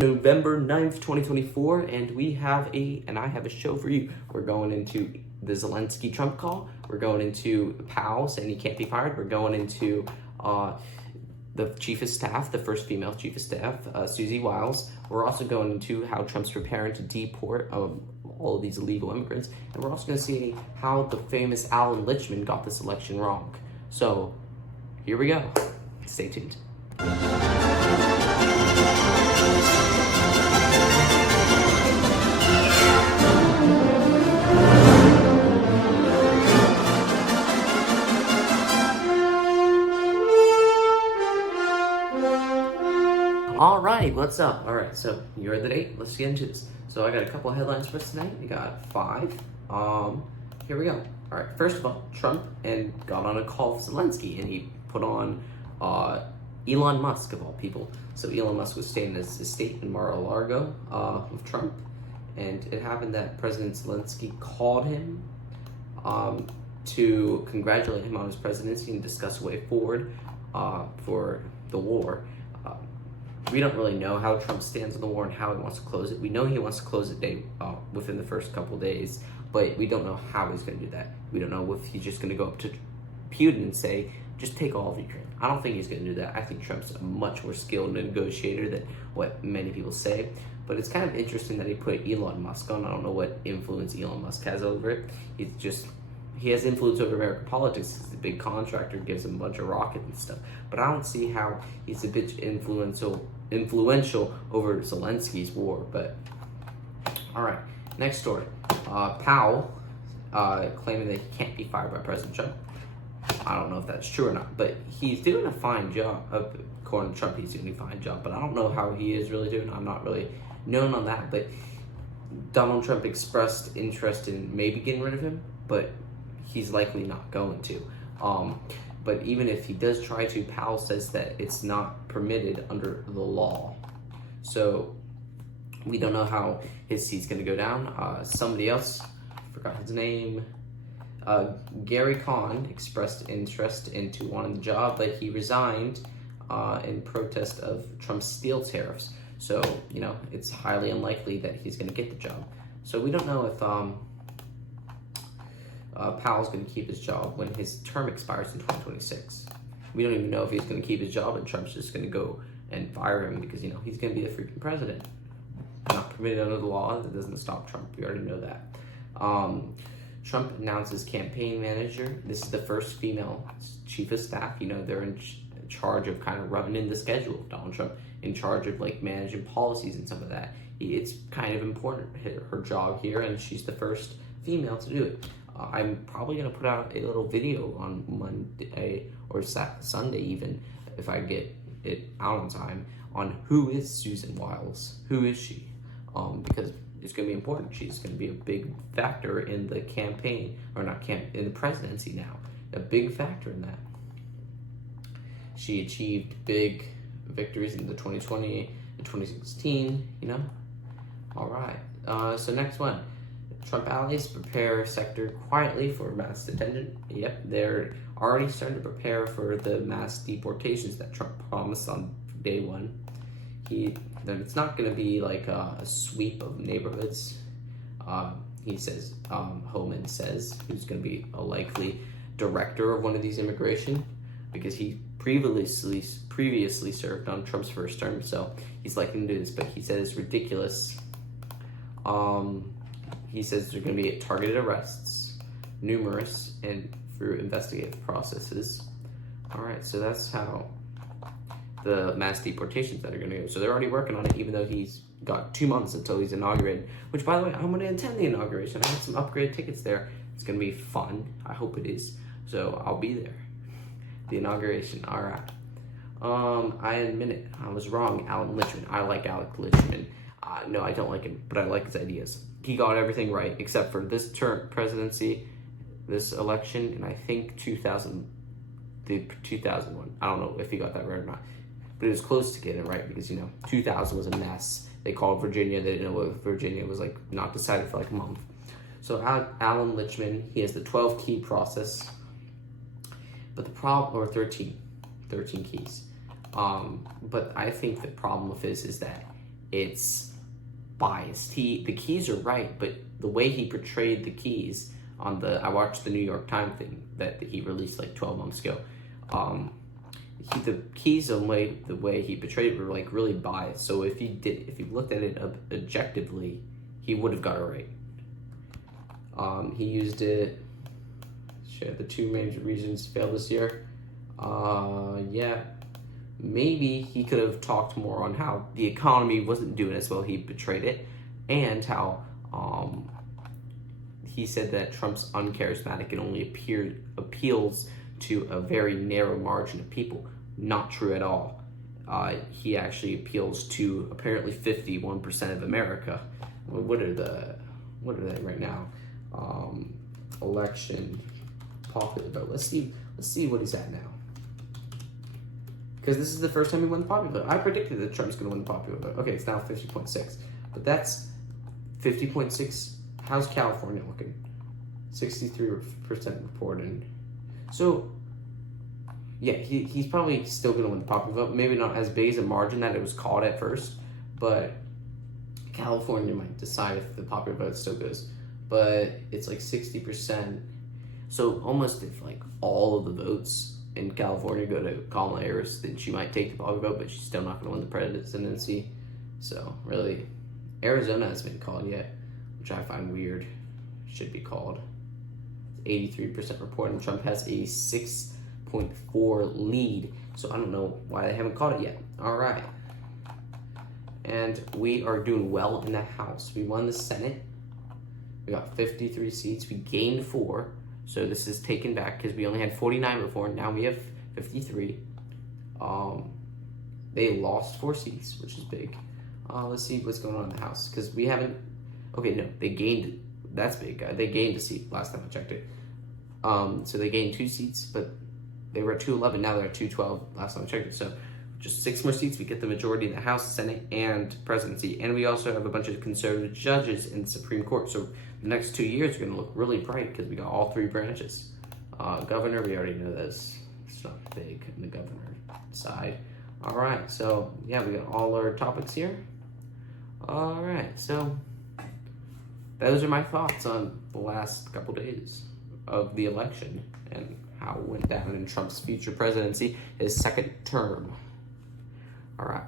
November 9th, 2024, and I have a show for you. We're going into the Zelensky-Trump call. We're going into Powell saying he can't be fired. We're going into the chief of staff, the first female chief of staff, Susie Wiles. We're also going into how Trump's preparing to deport all of these illegal immigrants. And we're also going to see how the famous Allan Lichtman got this election wrong. So, here we go. Stay tuned. Alright, what's up? Alright, so you read the date? Let's get into this. So I got a couple of headlines for us tonight. We got 5. Here we go. Alright, first of all, Trump got on a call with Zelensky, and he put on Elon Musk, of all people. So Elon Musk was staying at his estate in Mar-a-Lago with Trump, and it happened that President Zelensky called him to congratulate him on his presidency and discuss a way forward for the war. We don't really know how Trump stands on the war and how he wants to close it. We know he wants to close it within the first couple of days, but we don't know how he's going to do that. We don't know if he's just going to go up to Putin and say, just take all of Ukraine. I don't think he's going to do that. I think Trump's a much more skilled negotiator than what many people say. But it's kind of interesting that he put Elon Musk on. I don't know what influence Elon Musk has over it. He has influence over American politics. He's a big contractor, gives him a bunch of rockets and stuff. But I don't see how he's a bit influential over Zelensky's war. But all right, next story. Powell claiming that he can't be fired by President Trump. I don't know if that's true or not, but he's doing a fine job. According to Trump, he's doing a fine job, but I don't know how he is really doing. I'm not really known on that, but Donald Trump expressed interest in maybe getting rid of him, but he's likely not going to. But even if he does try to, Powell says that it's not permitted under the law. So we don't know how his seat's going to go down. Somebody else, I forgot his name, Gary Cohn expressed interest into wanting the job, but he resigned in protest of Trump's steel tariffs. So, it's highly unlikely that he's going to get the job. So we don't know if Powell's going to keep his job when his term expires in 2026. We don't even know if he's going to keep his job and Trump's just going to go and fire him because, he's going to be the freaking president. Not permitted under the law. That doesn't stop Trump. We already know that. Trump announced his campaign manager. This is the first female chief of staff. They're in charge of kind of running the schedule of Donald Trump, in charge of managing policies and some of that. It's kind of important, her job here, and she's the first female to do it. I'm probably going to put out a little video on Monday or Sunday even, if I get it out on time, on who is Susan Wiles. Who is she? Because it's going to be important. She's going to be a big factor in the campaign, or in the presidency now. A big factor in that. She achieved big victories in the 2020 and 2016, All right. So next one. Trump allies prepare sector quietly for mass detention. Yep, they're already starting to prepare for the mass deportations that Trump promised on day one. It's not going to be like a sweep of neighborhoods. He says, Homan says, who's going to be a likely director of one of these immigration, because he previously served on Trump's first term, so he's likely to do this, but he said it's ridiculous. He says there are going to be targeted arrests, numerous, and through investigative processes. All right, so that's how the mass deportations that are going to go. So they're already working on it, even though he's got 2 months until he's inaugurated, which, by the way, I'm going to attend the inauguration. I have some upgraded tickets there. It's going to be fun. I hope it is. So I'll be there. The inauguration. All right. I admit it. I was wrong. Allan Lichtman. I like Allan Lichtman. No, I don't like him, but I like his ideas. He got everything right, except for this term presidency, this election, and I think the 2001. I don't know if he got that right or not, but it was close to getting it right because, 2000 was a mess. They called Virginia. They didn't know what Virginia was like, not decided for like a month. So Allan Lichtman, he has the 12 key process, but the problem, or 13 keys. But I think the problem with this is that it's biased. The keys are right, but the way he portrayed the keys I watched the New York Times thing that he released like 12 months ago. The keys, the way he portrayed it were like really biased. So if he looked at it objectively, he would have got it right. He used it. Share the 2 major reasons failed this year. Yeah, maybe he could have talked more on how the economy wasn't doing as well. He portrayed it, and how he said that Trump's uncharismatic and only appeals to a very narrow margin of people. Not true at all. He actually appeals to apparently 51% of America. What are they right now? Election popular vote. Let's see what he's at now. Because this is the first time he won the popular vote. I predicted that Trump's going to win the popular vote. Okay, it's now 50.6. But that's 50.6. How's California looking? 63% reported. So, yeah, he's probably still going to win the popular vote. Maybe not as big as a margin that it was called at first, but California might decide if the popular vote still goes. But it's like 60%. So almost if like all of the votes in California go to Kamala Harris, then she might take the popular vote, but she's still not going to win the presidency. So really, Arizona hasn't been called yet, which I find weird. Should be called. 83% report, and Trump has a 6.4 lead. So I don't know why they haven't called it yet. All right. And we are doing well in the House. We won the Senate. We got 53 seats. We gained 4. So this is taken back because we only had 49 before. Now we have 53. They lost 4 seats, which is big. Let's see what's going on in the House, because we haven't. Okay, no, they gained. That's big. They gained a seat last time I checked it. So they gained 2 seats, but they were at 211. Now they're at 212 last time I checked it. So just 6 more seats. We get the majority in the House, Senate, and presidency. And we also have a bunch of conservative judges in the Supreme Court. So the next 2 years are going to look really bright because we got all 3 branches. Governor, we already know this. It's not big in the governor side. All right. So, yeah, we got all our topics here. All right. So those are my thoughts on the last couple days of the election and how it went down in Trump's future presidency, his second term. All right.